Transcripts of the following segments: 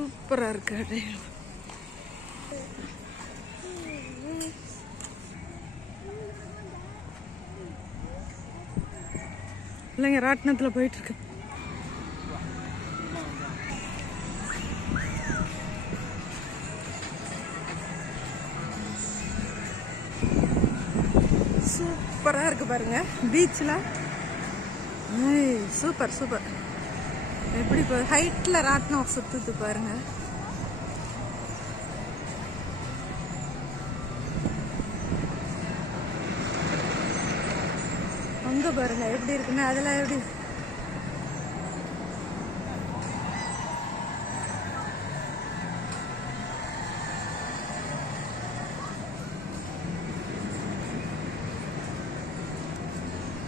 சூப்பரா இருக்கு. இல்லைங்க ராட்டினத்தில் போயிட்டு இருக்கு. சூப்பரா இருக்கு பாருங்க பீச்சில். Super super. எப்படி ஹைட்ல ராட்டினம் சுத்துது பாருங்க. அங்க பாருங்க எப்படி இருக்குன்னு. அதெல்லாம் எப்படி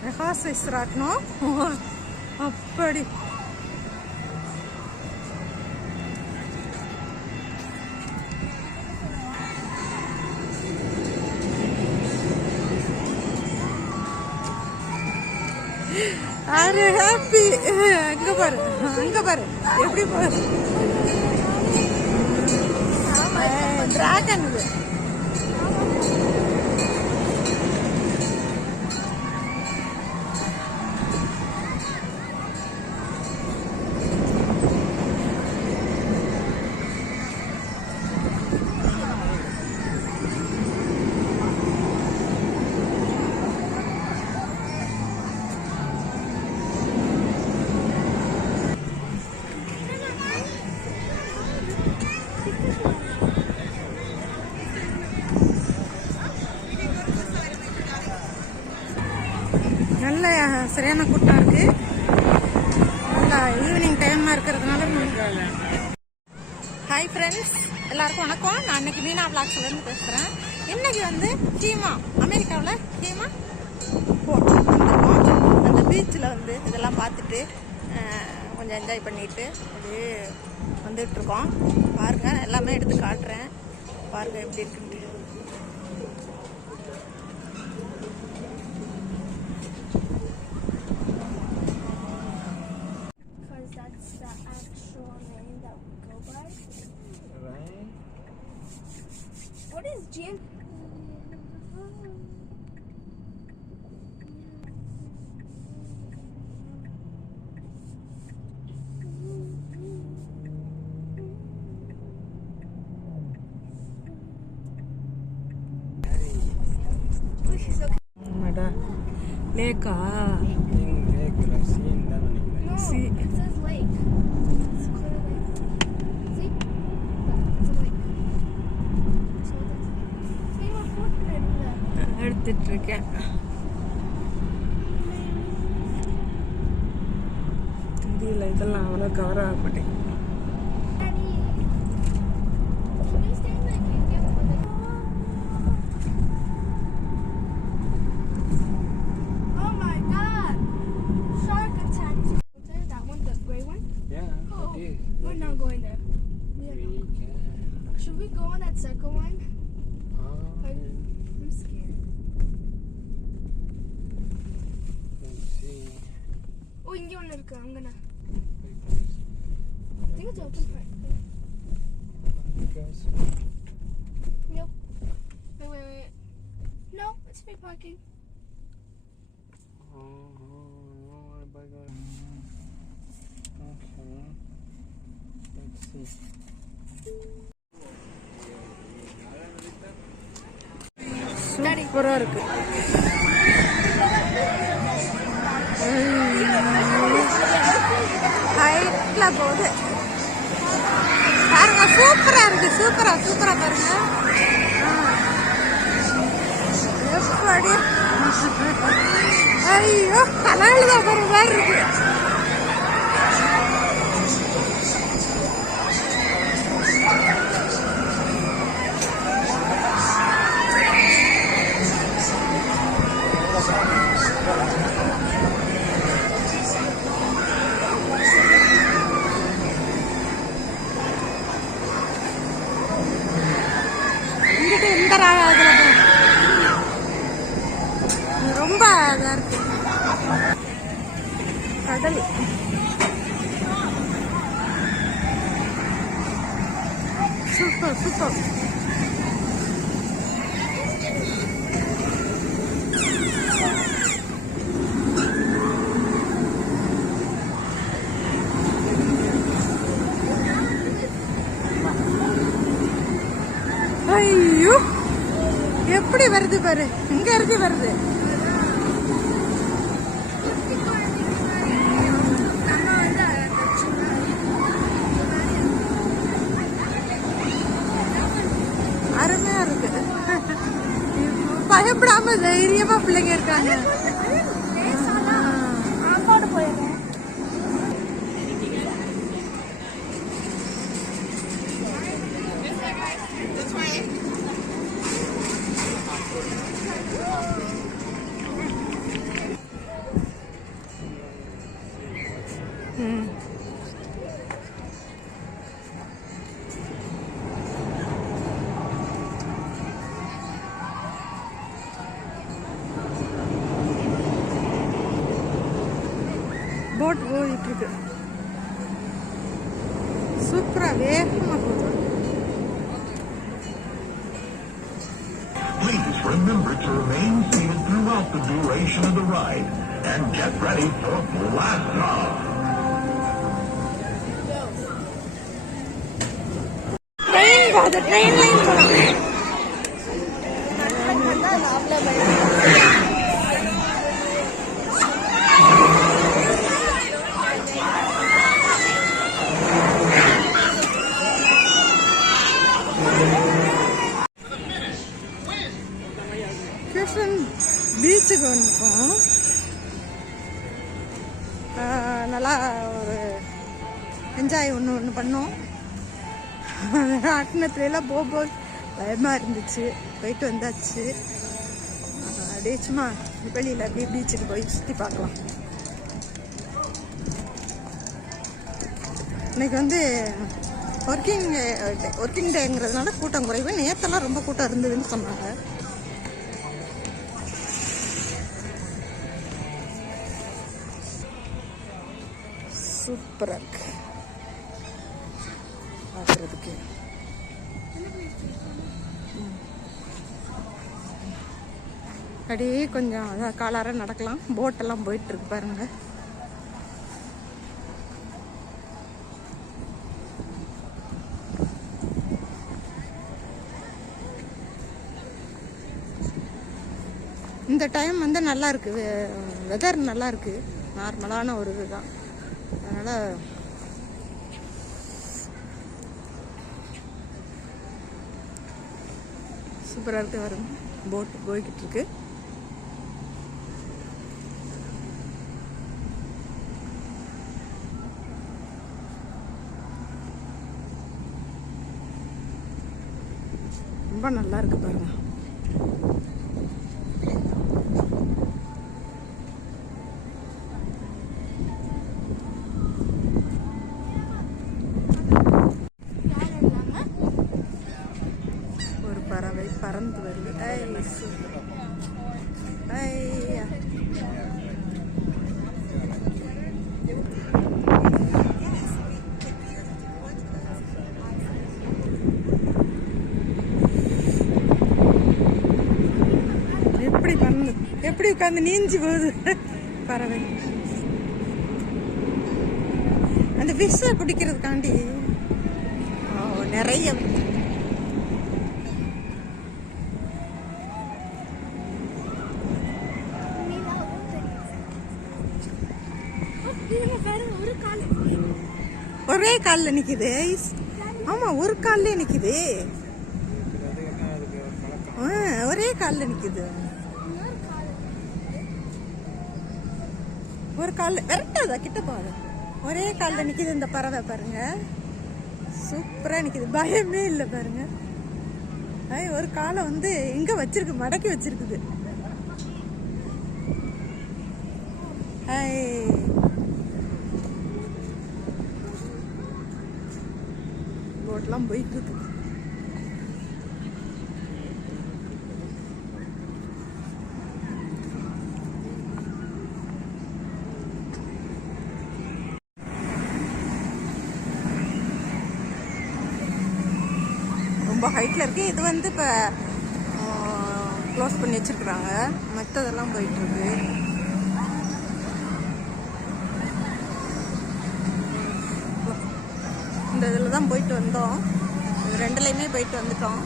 மெகாசைஸ் ராட்டினம் அப்படி. ஆரு ஹாப்பி. அங்க பாரு அங்க பாரு எப்படி பாரு டிராகன். நல்ல சரியான கூட்டம் இருக்கு. நல்லா ஈவினிங் டைமாக இருக்கிறதுனால. ஹாய் ஃப்ரெண்ட்ஸ், எல்லாருக்கும் வணக்கம். நான் இன்னைக்கு மீனா விளாக்ஸ்லேருந்து பேசுகிறேன். இன்னைக்கு வந்து ஹீமா, அமெரிக்காவில் ஹீமா வந்துருக்கோம். அந்த பீச்சில் வந்து இதெல்லாம் பார்த்துட்டு கொஞ்சம் என்ஜாய் பண்ணிட்டு அப்படியே வந்துட்டுருக்கோம். பாருங்கள், எல்லாமே எடுத்து காட்டுறேன். பாருங்கள் எப்படி இருக்குன்ட்டு. What is Jim? Lake. See, it says lake. It's clear lake. See? It's a lake. So எடுத்துட்டு இருக்கேன். தெரியல, இதெல்லாம் அவ்வளோ கவர் ஆக மாட்டேங்குது. We're not going there. Should we go on that second one? I'm scared. Let's see. Oh, you can go. I'm gonna. I think it's open for. Nope. Wait. No, it's free parking. Okay. Let's see. சூப்பரா இருக்கு. ஹைட்ல போகுது பாருங்க. சூப்பரா இருக்கு. சூப்பரா பாருங்க. எப்படி ஐயோ கலாயில்தான் பாருங்க மாதிரி இருக்கு. ரொம்ப இதா இருக்கு கடல். போட்டோம். ஐயோ எப்படி வருது பாரு, இங்க இருந்து வருது. அருமையா இருக்கு. பயப்படாம தைரியமா பிள்ளைங்க இருக்காங்க. போட் போயிட்டு இருக்கு. சூப்பரா வேகமா போகுது. Please remember to remain seated throughout the duration of the ride and get ready for blast off. Train போகுது, ட்ரெயின்லையும் போகலாம். கிருஷ்ணன் பீச்சுக்கு வந்துட்டோம். நல்லா ஒரு என்ஜாய் ஒன்று பண்ணோம். ராட்டினத்துலாம் போக பயமாக இருந்துச்சு. போயிட்டு வந்தாச்சு. அப்படியே சும்மா வெளியில் அப்படியே பீச்சுக்கு போய் சுற்றி பார்க்கலாம். இன்னைக்கு வந்து ஒர்க்கிங் டேங்கிறதுனால கூட்டம் குறைவு. நேற்றெல்லாம் ரொம்ப கூட்டம் இருந்ததுன்னு சொன்னாங்க. சூப்பராக இருக்கு பார்க்குறதுக்கு. அப்படியே கொஞ்சம் அதான் காலார நடக்கலாம். போட்டெல்லாம் போயிட்டு இருக்கு பாருங்க. இந்த டைம் வந்து நல்லா இருக்கு, வெதர் நல்லா இருக்கு. நார்மலான ஒரு இதுதான். அதனால சூப்பராக இருக்கு. வரும் போட் போய்கிட்டு இருக்கு. ரொம்ப நல்லா இருக்கு பாருங்க. ஒரு பறவை பறந்து வருது. ஐயா எப்படி உட்காந்து நீஞ்சி போகுது பறவை. அந்த விஷ பிடிக்கிறதுக்காண்டி நிறைய ஒரே காலில் நிக்குது. ஆமா ஒரு காலில் நிக்குது. ஒரே காலில் நிக்குது. ஒரு காலில் விரட்டாதா கிட்ட போகாத. ஒரே காலில் நிக்குது இந்த பறவை பாருங்க. சூப்பரா நிக்குது, பயமே இல்லை பாருங்க. ஒரு காலை வந்து எங்க வச்சிருக்கு, மடக்கி வச்சிருக்குது. போட்லாம் போயிட்டு இருக்கு. ரொம்ப ஹைட்டில் இருக்குது. இது வந்து இப்போ க்ளோஸ் பண்ணி வச்சுருக்குறாங்க. மற்றதெல்லாம் போயிட்டுருக்கு. இந்த இதில் தான் போயிட்டு வந்தோம். ரெண்டுலேயுமே போயிட்டு வந்துட்டோம்.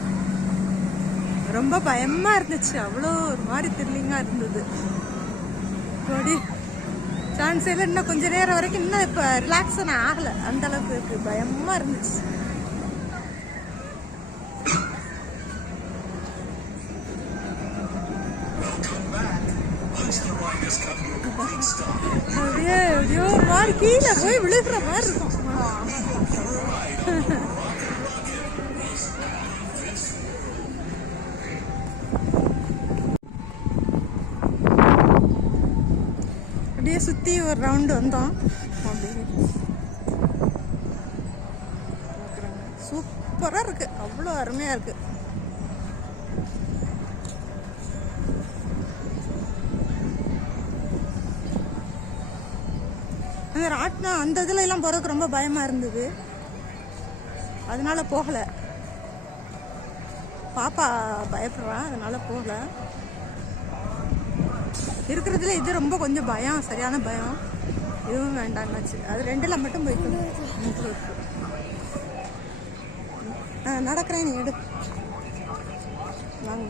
ரொம்ப பயமாக இருந்துச்சு. அவ்வளோ ஒரு மாதிரி த்ரில்லிங்காக இருந்தது. அப்படி சான்ஸ் இல்லை. இன்னும் கொஞ்சம் நேரம் வரைக்கும் இன்னும் இப்போ ரிலாக்ஸன் ஆகலை. அந்த அளவுக்கு இருக்குது. பயமாக இருந்துச்சு. அப்படியே அப்படியோ மாதிரி கீழே போய் விழுகிற மாதிரி இருக்கும். அப்படியே சுற்றி ஒரு ரவுண்டு வந்தோம். அப்படியே சூப்பராக இருக்குது. அவ்வளோ அருமையாக இருக்குது. அந்த ராட்டினம் அந்த இதில் எல்லாம் போகிறதுக்கு ரொம்ப பயமாக இருந்தது. அதனால போகலை. பாப்பா பயப்படுறா, அதனால போகலை. இருக்கிறதுல இது ரொம்ப கொஞ்சம் பயம், சரியான பயம். இதுவும் வேண்டாம்னாச்சு. அது ரெண்டில் மட்டும் போயிட்டு நடக்கிறேன். நீ எடு.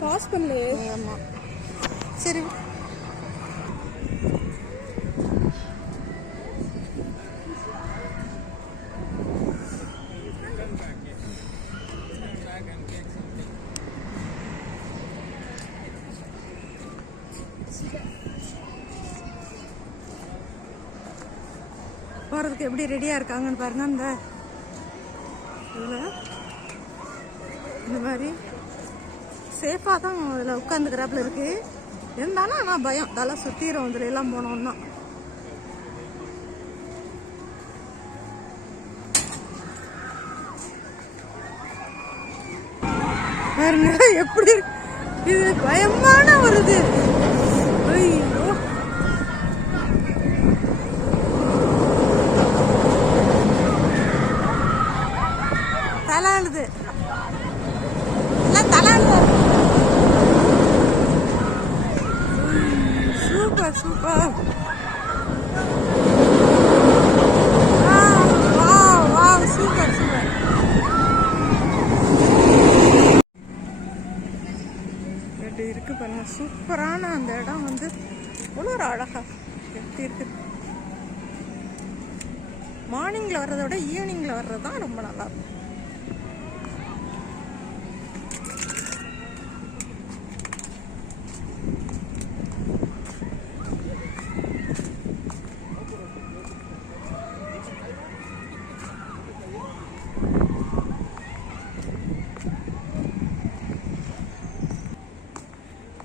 பாஸ் பண்ணு. ஆமாம், சரி. போகிறதுக்கு எப்படி ரெடியாக இருக்காங்கன்னு பாருங்க. அந்த இதில் இந்த மாதிரி சேஃபாக தான் இதில் உட்காந்துக்கிறாப்புல இருக்குது. இருந்தாலும் ஆனால் பயம் தலை சுற்றிடும் இதில் எல்லாம் போனோம்னா. பாருங்க எப்படி இது பயமான ஒரு இது. ஐயோ, தலாளுது எல்லாம் தலாளுது. Super super. Super super. எப்படி இருக்கு பாருங்க. சூப்பரான அந்த இடம் வந்து அவ்வளோ ஒரு அழகா எப்படி இருக்கு. மார்னிங்கில் வர்றதை விட ஈவினிங்கில் வர்றது தான் ரொம்ப நல்லா இருக்கும்.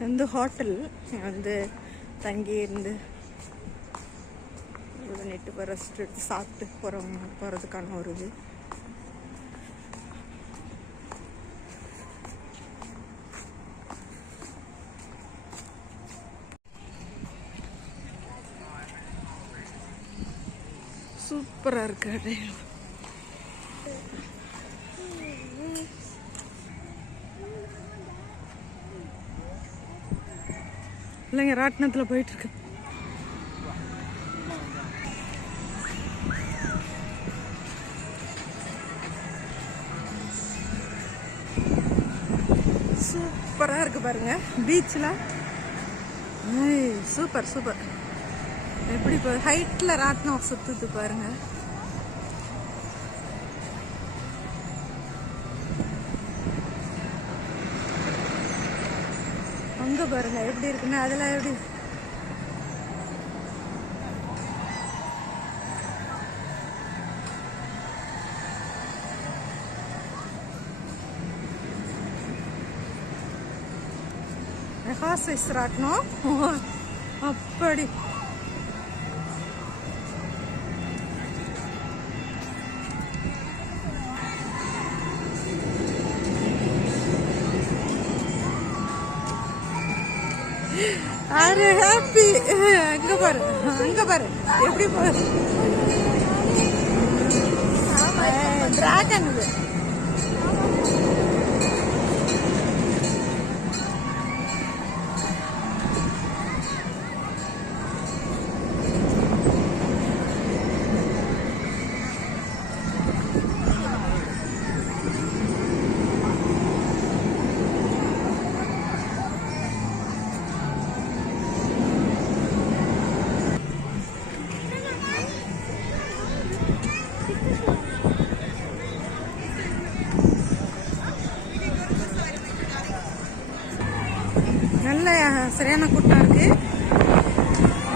வந்து ஹோட்டல் வந்து தங்கி இருந்து இது பண்ணிட்டு ரெஸ்ட் எடுத்து சாப்பிட்டு போகிறதுக்கான ஒரு இது. சூப்பராக இருக்கு. இல்லைங்க, ராட்டினத்தில் போயிட்டுருக்கு. சூப்பராக இருக்குது பாருங்க பீச்சில். Super super. எப்படி இப்போ ஹைட்டில் ராட்டினம் சுற்றுது பாருங்க. அங்கே பாருங்க எப்படி இருக்குன்னு. அதெல்லாம் எப்படி மெகா சைஸ் ராட்டினம். அப்படி அரே ஹாப்பி. அங்க பாரு, அங்க பாரு எப்படி பாரு. டிராகன் இது. சரியான கூட்டம் இருக்கு.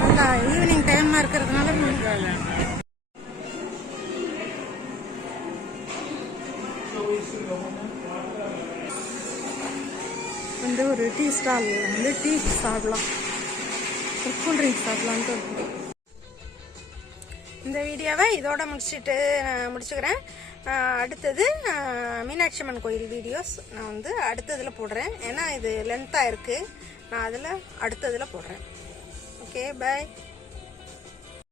நல்லா ஈவினிங் டைமாக இருக்கிறதுனால வந்து ஒரு டீ ஸ்டால் வந்து டீ சாப்பிடலாம், கூல் ட்ரிங்க்ஸ் சாப்பிடலான்ட்டு இருக்கும். இந்த வீடியோவை இதோட முடிச்சுக்கிறேன். அடுத்தது மீனாட்சி அம்மன் கோயில் வீடியோஸ் நான் வந்து அடுத்ததில் போடுறேன். ஏன்னா இது லென்த்தாக இருக்குது. நான் அதில் அடுத்ததில் போடுறேன். Okay, by.